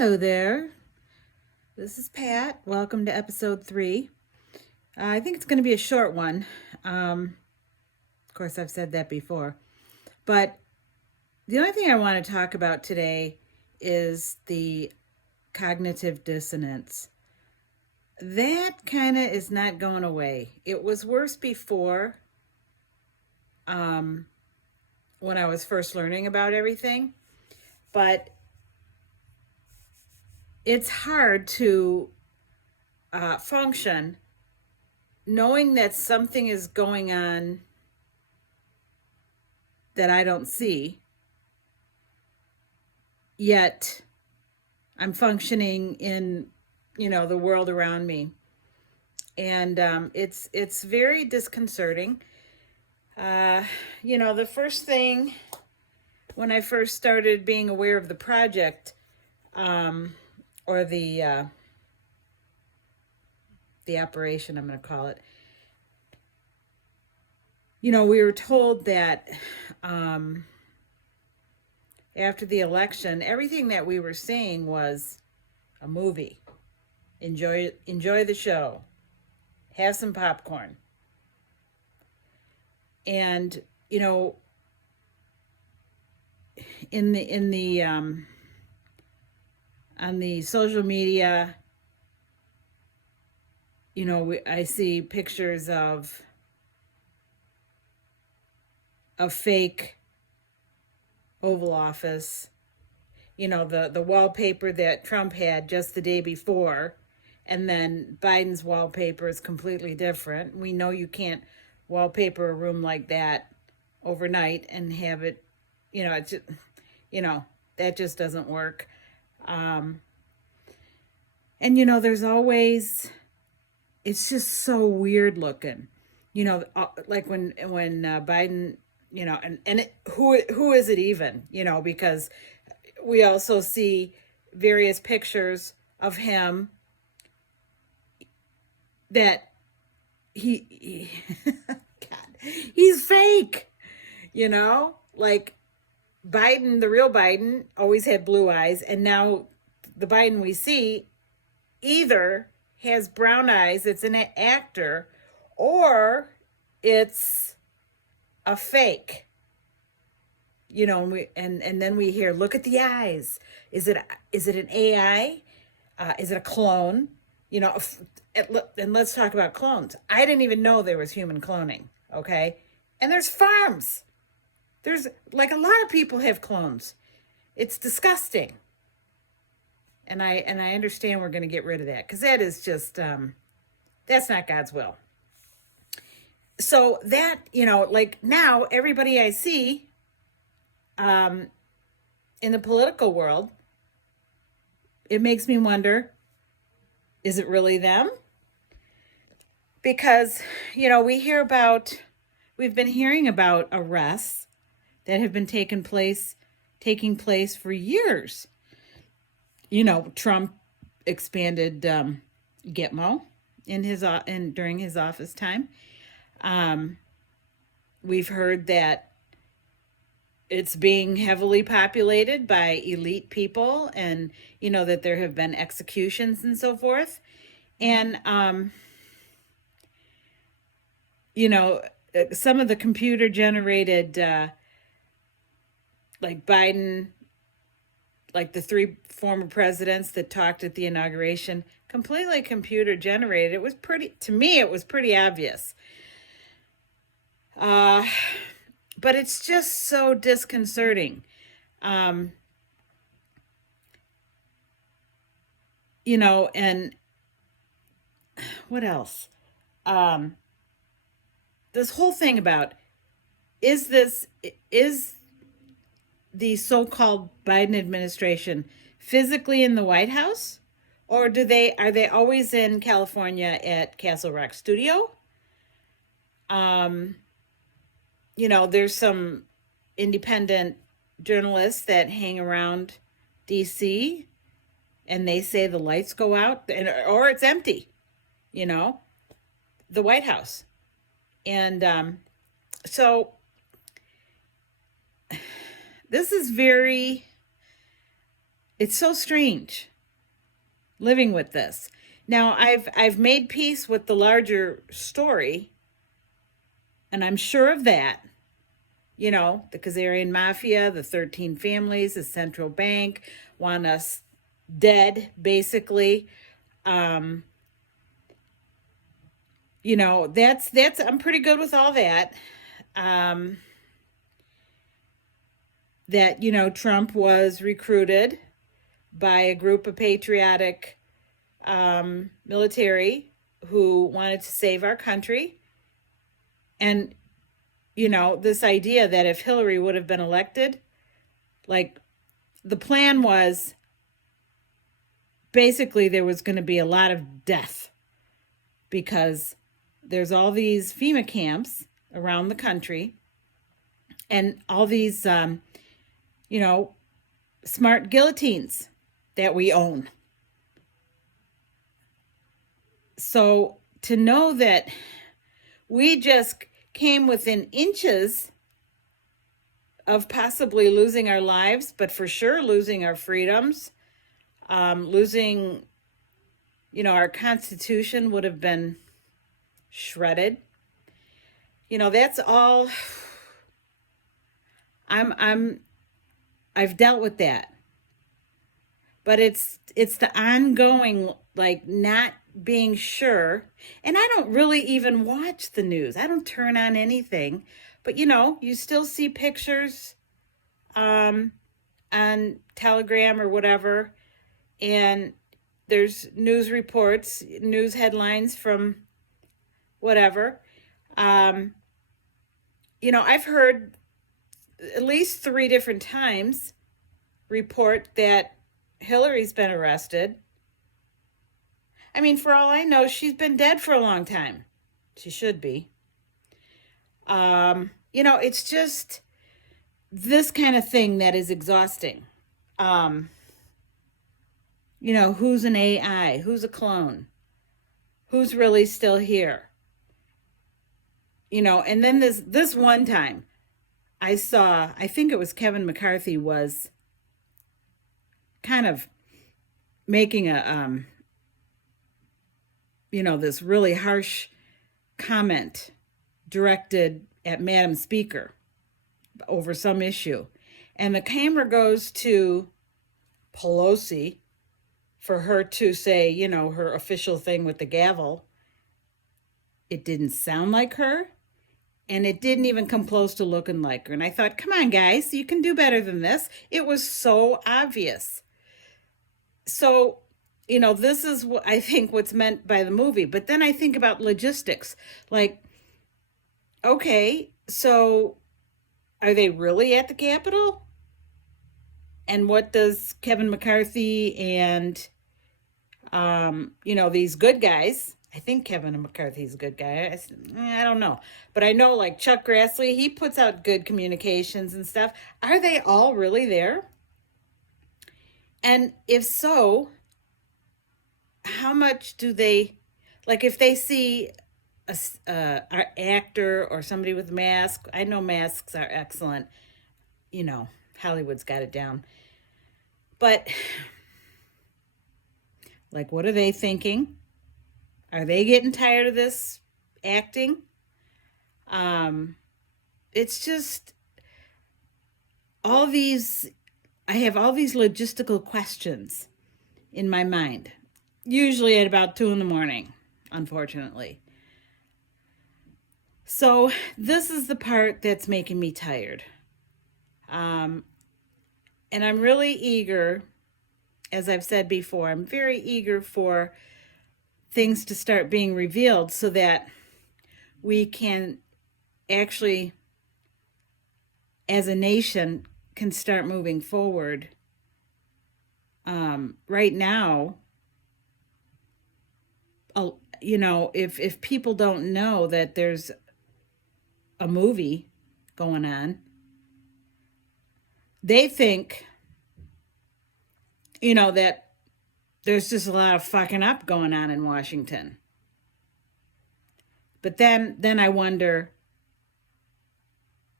Hello there. This is Pat. Welcome to episode 3. I think it's going to be a short one. Of course, I've said that before. But the only thing I want to talk about today is the cognitive dissonance. That kind of is not going away. It was worse before, when I was first learning about everything. But it's hard to function knowing that something is going on that I don't see, yet I'm functioning in, the world around me. And it's very disconcerting. The first thing when I first started being aware of the project, or the operation, I'm going to call it. We were told that after the election, everything that we were seeing was a movie. Enjoy the show. Have some popcorn. And in the on the social media, I see pictures of a fake Oval Office, the wallpaper that Trump had just the day before, and then Biden's wallpaper is completely different. We know you can't wallpaper a room like that overnight and have it, it's just, that just doesn't work. And there's always, it's just so weird looking, like when Biden, who is it even, because we also see various pictures of him that he God, he's fake, like Biden, the real Biden, always had blue eyes, and now the Biden we see either has brown eyes, it's an actor, or it's a fake. And then we hear, look at the eyes. Is it an AI? Is it a clone? And let's talk about clones. I didn't even know there was human cloning, okay? And there's farms. There's, like, a lot of people have clones. It's disgusting. And I understand we're going to get rid of that, because that is just, that's not God's will. So that, like now everybody I see in the political world, it makes me wonder, is it really them? Because, we've been hearing about arrests that have been taking place for years. Trump expanded Gitmo during his office time. We've heard that it's being heavily populated by elite people, and that there have been executions and so forth. And some of the computer generated, like Biden, like the 3 former presidents that talked at the inauguration, completely computer generated. It was pretty obvious. But it's just so disconcerting. And what else? This whole thing about, is the so-called Biden administration physically in the White House, or are they always in California at Castle Rock Studio? There's some independent journalists that hang around DC, and they say the lights go out, or it's empty, the White House. And so this is it's so strange. living with this. Now I've made peace with the larger story, and I'm sure of that. You know, the Khazarian mafia, the 13 families, the central bank want us dead, basically. Um, you know, that's I'm pretty good with all that. Um, that, you know, Trump was recruited by a group of patriotic military who wanted to save our country. And, you know, this idea that if Hillary would have been elected, like the plan was basically there was going to be a lot of death because there's all these FEMA camps around the country and all these, you know, smart guillotines that we own. So to know that we just came within inches of possibly losing our lives, but for sure losing our freedoms, losing, you know, our Constitution would have been shredded. You know, that's all. I've dealt with that, but it's the ongoing, like, not being sure. And I don't really even watch the news. I don't turn on anything, but you know, you still see pictures on Telegram or whatever, and there's news reports, news headlines from whatever. You know, I've heard at least 3 different times report that Hillary's been arrested. I mean, for all I know, she's been dead for a long time. She should be. You know, it's just this kind of thing that is exhausting. You know, who's an AI? Who's a clone? Who's really still here? You know, and then this one time I saw, I think it was Kevin McCarthy was kind of making a you know, this really harsh comment directed at Madam Speaker over some issue. And the camera goes to Pelosi for her to say, you know, her official thing with the gavel. It didn't sound like her, and it didn't even come close to looking like her. And I thought, come on, guys, you can do better than this. It was so obvious. So, you know, this is what I think what's meant by the movie. But then I think about logistics. Like, okay, so are they really at the Capitol? And what does Kevin McCarthy and, you know, these good guys, I think Kevin McCarthy's a good guy. I don't know. But I know, like, Chuck Grassley, he puts out good communications and stuff. Are they all really there? And if so, how much do they, like, if they see an actor or somebody with a mask, I know masks are excellent. You know, Hollywood's got it down. But, like, what are they thinking? Are they getting tired of this acting? It's just all these, I have all these logistical questions in my mind, usually at about 2 a.m, unfortunately. So this is the part that's making me tired. And I'm really eager, as I've said before, I'm very eager for things to start being revealed so that we can actually, as a nation, can start moving forward. Right now, you know, if people don't know that there's a movie going on, they think, you know, that there's just a lot of fucking up going on in Washington. But then I wonder,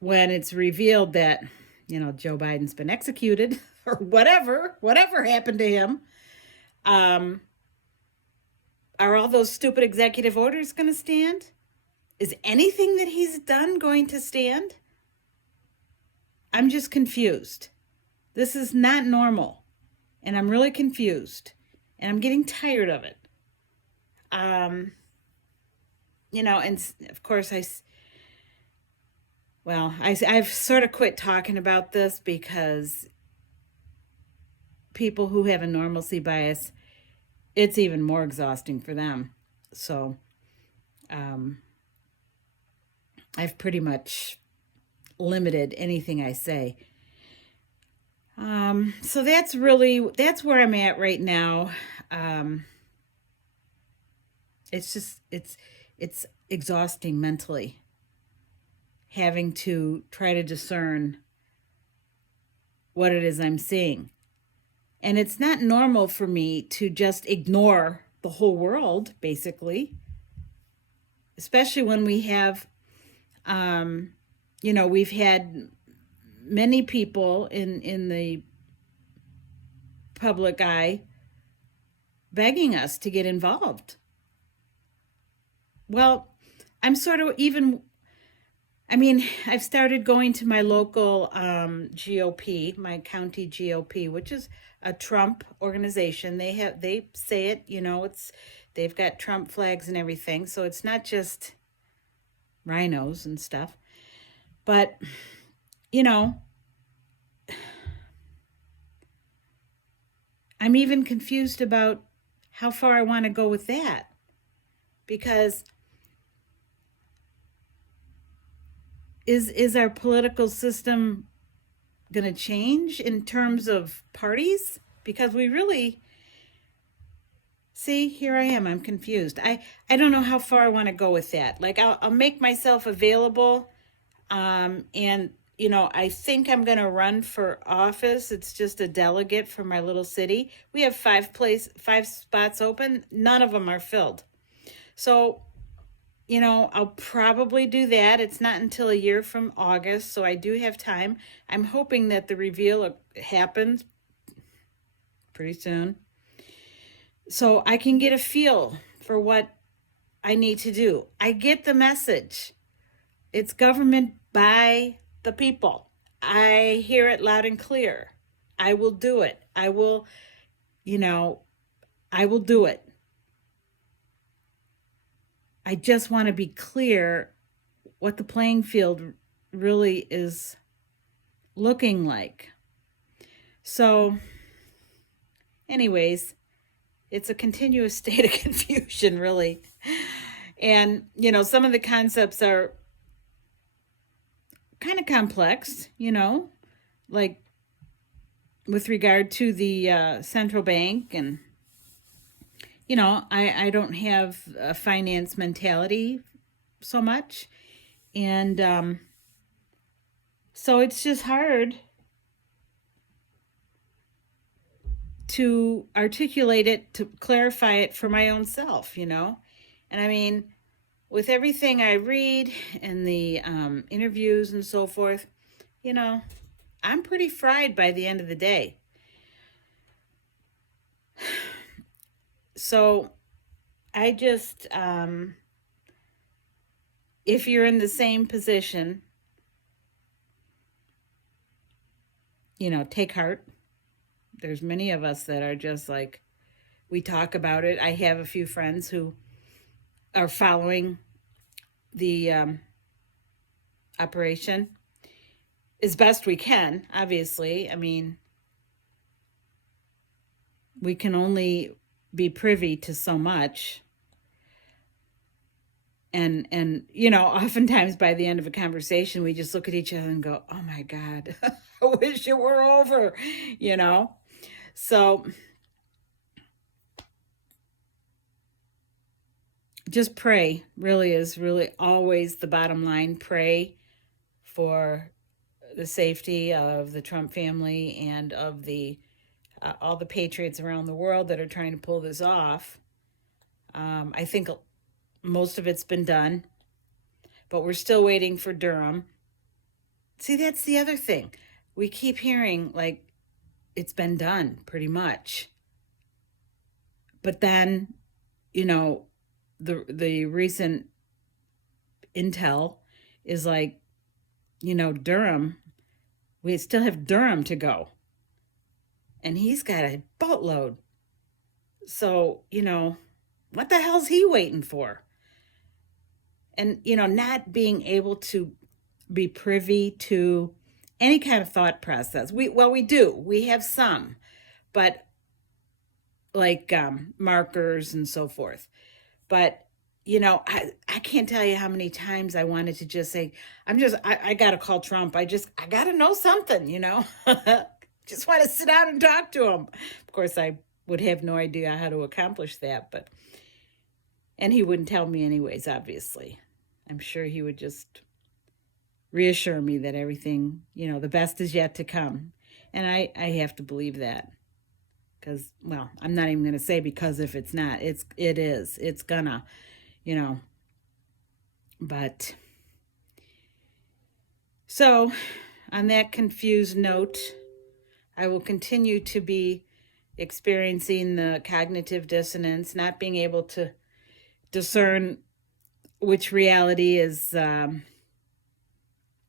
when it's revealed that, you know, Joe Biden's been executed or whatever happened to him, Um, are all those stupid executive orders going to stand? Is anything that he's done going to stand? I'm just confused. This is not normal. And I'm really confused. And I'm getting tired of it. And of course I've sort of quit talking about this because people who have a normalcy bias, it's even more exhausting for them. So I've pretty much limited anything I say. So that's where I'm at right now. It's exhausting mentally, having to try to discern what it is I'm seeing. And it's not normal for me to just ignore the whole world, basically, especially when we have, we've had many people in the public eye begging us to get involved. Well, I'm sort of I've started going to my local GOP, my county GOP, which is a Trump organization. They say it, they've got Trump flags and everything, so it's not just rhinos and stuff. But, I'm even confused about how far I want to go with that. Because is our political system going to change in terms of parties? Because we really, see, here I am, I'm confused. I don't know how far I want to go with that. Like, I'll make myself available, and I think I'm going to run for office. It's just a delegate for my little city. We have 5 spots open. None of them are filled. So, I'll probably do that. It's not until a year from August, so I do have time. I'm hoping that the reveal happens pretty soon, so I can get a feel for what I need to do. I get the message. It's government by the people. I hear it loud and clear. I will do it. I will do it. I just want to be clear what the playing field really is looking like. So, anyways, it's a continuous state of confusion, really. And, some of the concepts are kind of complex, like with regard to the central bank. And, I don't have a finance mentality so much. And so it's just hard to articulate it, to clarify it for my own self, And with everything I read and the interviews and so forth, I'm pretty fried by the end of the day. So I just, if you're in the same position, take heart. There's many of us that are just like, we talk about it. I have a few friends who are following the operation as best we can, obviously. We can only be privy to so much. And oftentimes by the end of a conversation, we just look at each other and go, oh my God, I wish it were over, So just pray is really always the bottom line. Pray for the safety of the Trump family and of the all the patriots around the world that are trying to pull this off. I think most of it's been done, but we're still waiting for Durham. See, that's the other thing. We keep hearing like it's been done pretty much. But then, you know, the recent intel is like, Durham, we still have Durham to go. And he's got a boatload. So, what the hell's he waiting for? And, not being able to be privy to any kind of thought process. We do. We have some, but like markers and so forth. But I can't tell you how many times I wanted to just say, I gotta call Trump. I gotta know something, just want to sit down and talk to him. Of course, I would have no idea how to accomplish that, and he wouldn't tell me anyways, obviously. I'm sure he would just reassure me that everything, the best is yet to come. And I have to believe that. Because, well, I'm not even going to say because if it's not, it is. It's gonna, But, so, on that confused note, I will continue to be experiencing the cognitive dissonance, not being able to discern which reality is the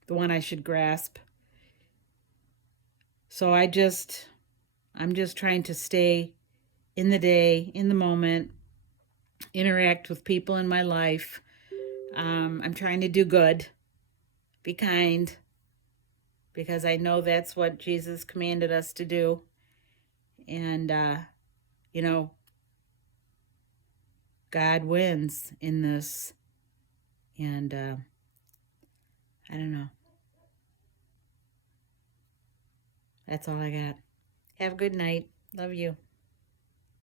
one I should grasp. So I'm just trying to stay in the day, in the moment, interact with people in my life. I'm trying to do good, be kind, because I know that's what Jesus commanded us to do. And, God wins in this. And I don't know. That's all I got. Have a good night. Love you.